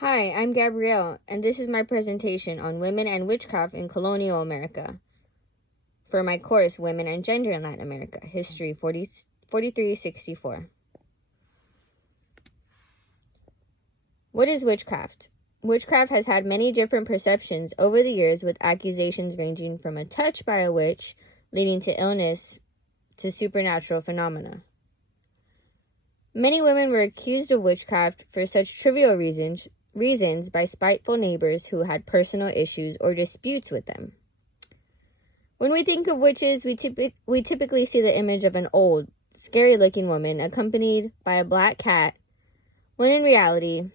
Hi, I'm Gabrielle, and this is my presentation on women and witchcraft in colonial America for my course, Women and Gender in Latin America, History 4364. What is witchcraft? Witchcraft has had many different perceptions over the years, with accusations ranging from a touch by a witch leading to illness to supernatural phenomena. Many women were accused of witchcraft for such trivial reasons by spiteful neighbors who had personal issues or disputes with them. When we think of witches, we typically see the image of an old, scary-looking woman accompanied by a black cat, when in reality,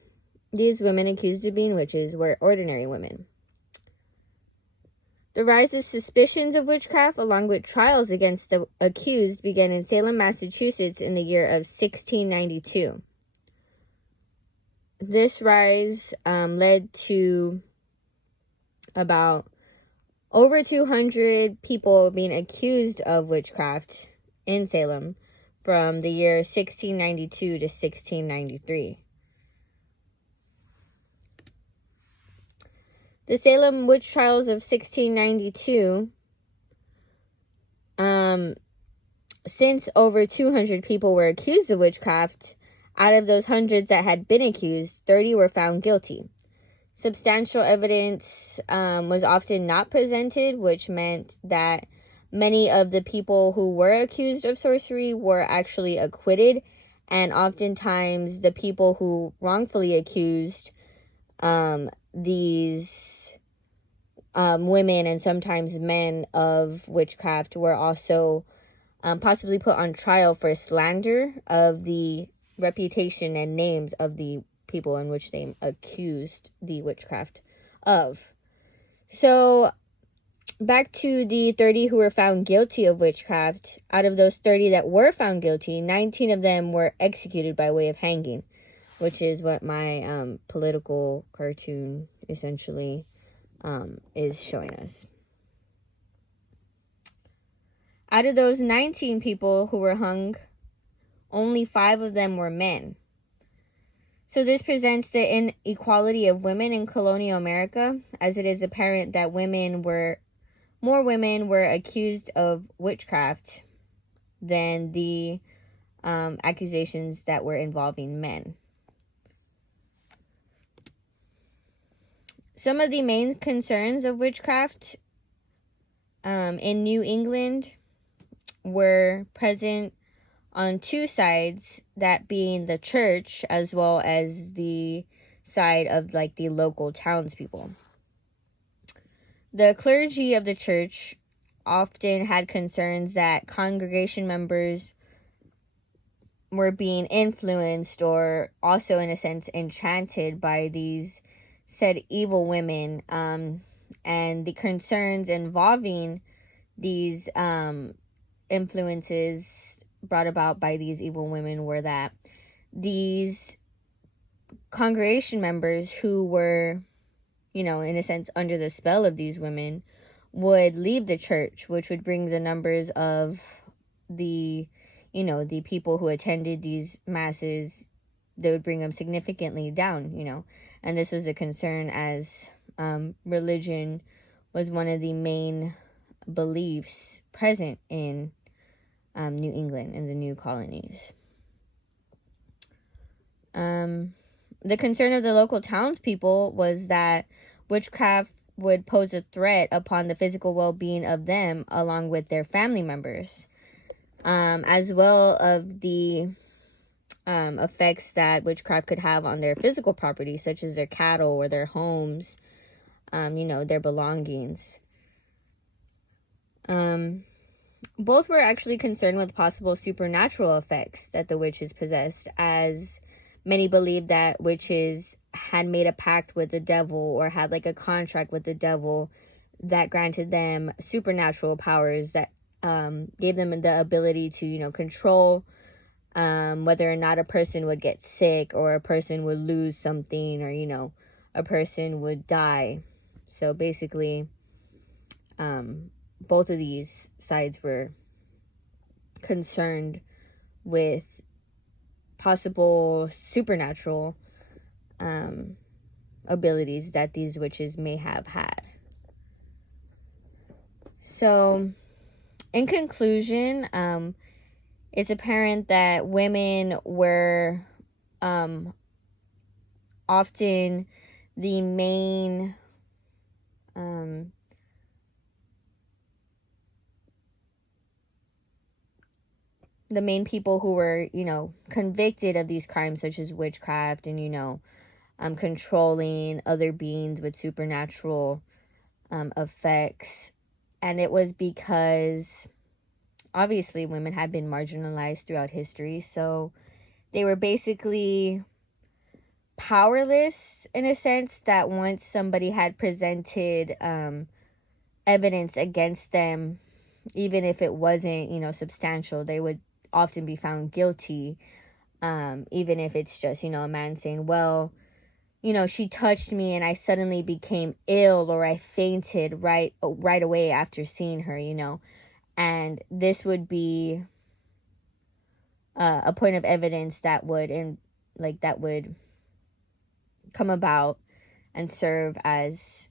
these women accused of being witches were ordinary women. The rise of suspicions of witchcraft, along with trials against the accused, began in Salem, Massachusetts in the year of 1692. This rise led to about over 200 people being accused of witchcraft in Salem from the year 1692 to 1693. The Salem witch trials of 1692, since over 200 people were accused of witchcraft, out of those hundreds that had been accused, 30 were found guilty. Substantial evidence was often not presented, which meant that many of the people who were accused of sorcery were actually acquitted, and oftentimes the people who wrongfully accused these women and sometimes men of witchcraft were also possibly put on trial for slander of the reputation and names of the people in which they accused the witchcraft of. So back to the 30 who were found guilty of witchcraft. Out of those 30 that were found guilty, 19 of them were executed by way of hanging, which is what my political cartoon essentially is showing us. Out of those 19 people who were hung, only 5 of them were men. So this presents the inequality of women in colonial America, as it is apparent that more women were accused of witchcraft than the accusations that were involving men. Some of the main concerns of witchcraft in New England were present on two sides, that being the church as well as the side of like the local townspeople. The clergy of the church often had concerns that congregation members were being influenced or also in a sense enchanted by these said evil women, and the concerns involving these influences brought about by these evil women were that these congregation members who were, in a sense, under the spell of these women would leave the church, which would bring the numbers of the people who attended these masses, they would bring them significantly down, and this was a concern as religion was one of the main beliefs present in New England and the new colonies. The concern of the local townspeople was that witchcraft would pose a threat upon the physical well-being of them along with their family members, as well of the effects that witchcraft could have on their physical property, such as their cattle or their homes, their belongings. Both were actually concerned with possible supernatural effects that the witches possessed, as many believed that witches had made a pact with the devil or had like a contract with the devil that granted them supernatural powers that gave them the ability to, control whether or not a person would get sick or a person would lose something or, a person would die. So basically, both of these sides were concerned with possible supernatural abilities that these witches may have had. So, in conclusion, it's apparent that women were often the main people who were, convicted of these crimes such as witchcraft and, controlling other beings with supernatural effects. And it was because obviously women had been marginalized throughout history, so they were basically powerless in a sense, that once somebody had presented evidence against them, even if it wasn't, substantial, they would often be found guilty, even if it's just, a man saying, well, she touched me and I suddenly became ill, or I fainted right away after seeing her, and this would be a point of evidence that would come about and serve as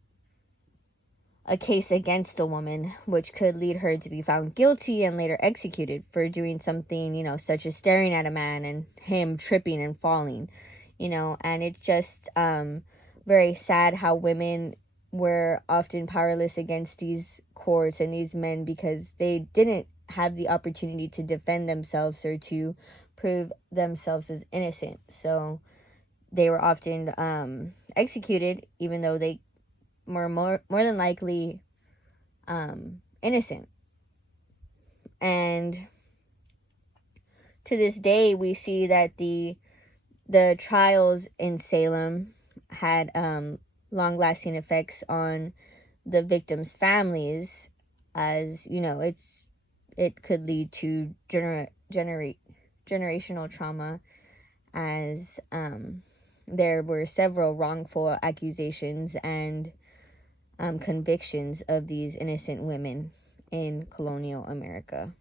a case against a woman, which could lead her to be found guilty and later executed for doing something, such as staring at a man and him tripping and falling, and it's just very sad how women were often powerless against these courts and these men because they didn't have the opportunity to defend themselves or to prove themselves as innocent. So they were often executed, even though they were more than likely innocent. And to this day, we see that the trials in Salem had long-lasting effects on the victims' families, as it could lead to generational trauma, as there were several wrongful accusations and convictions of these innocent women in colonial America.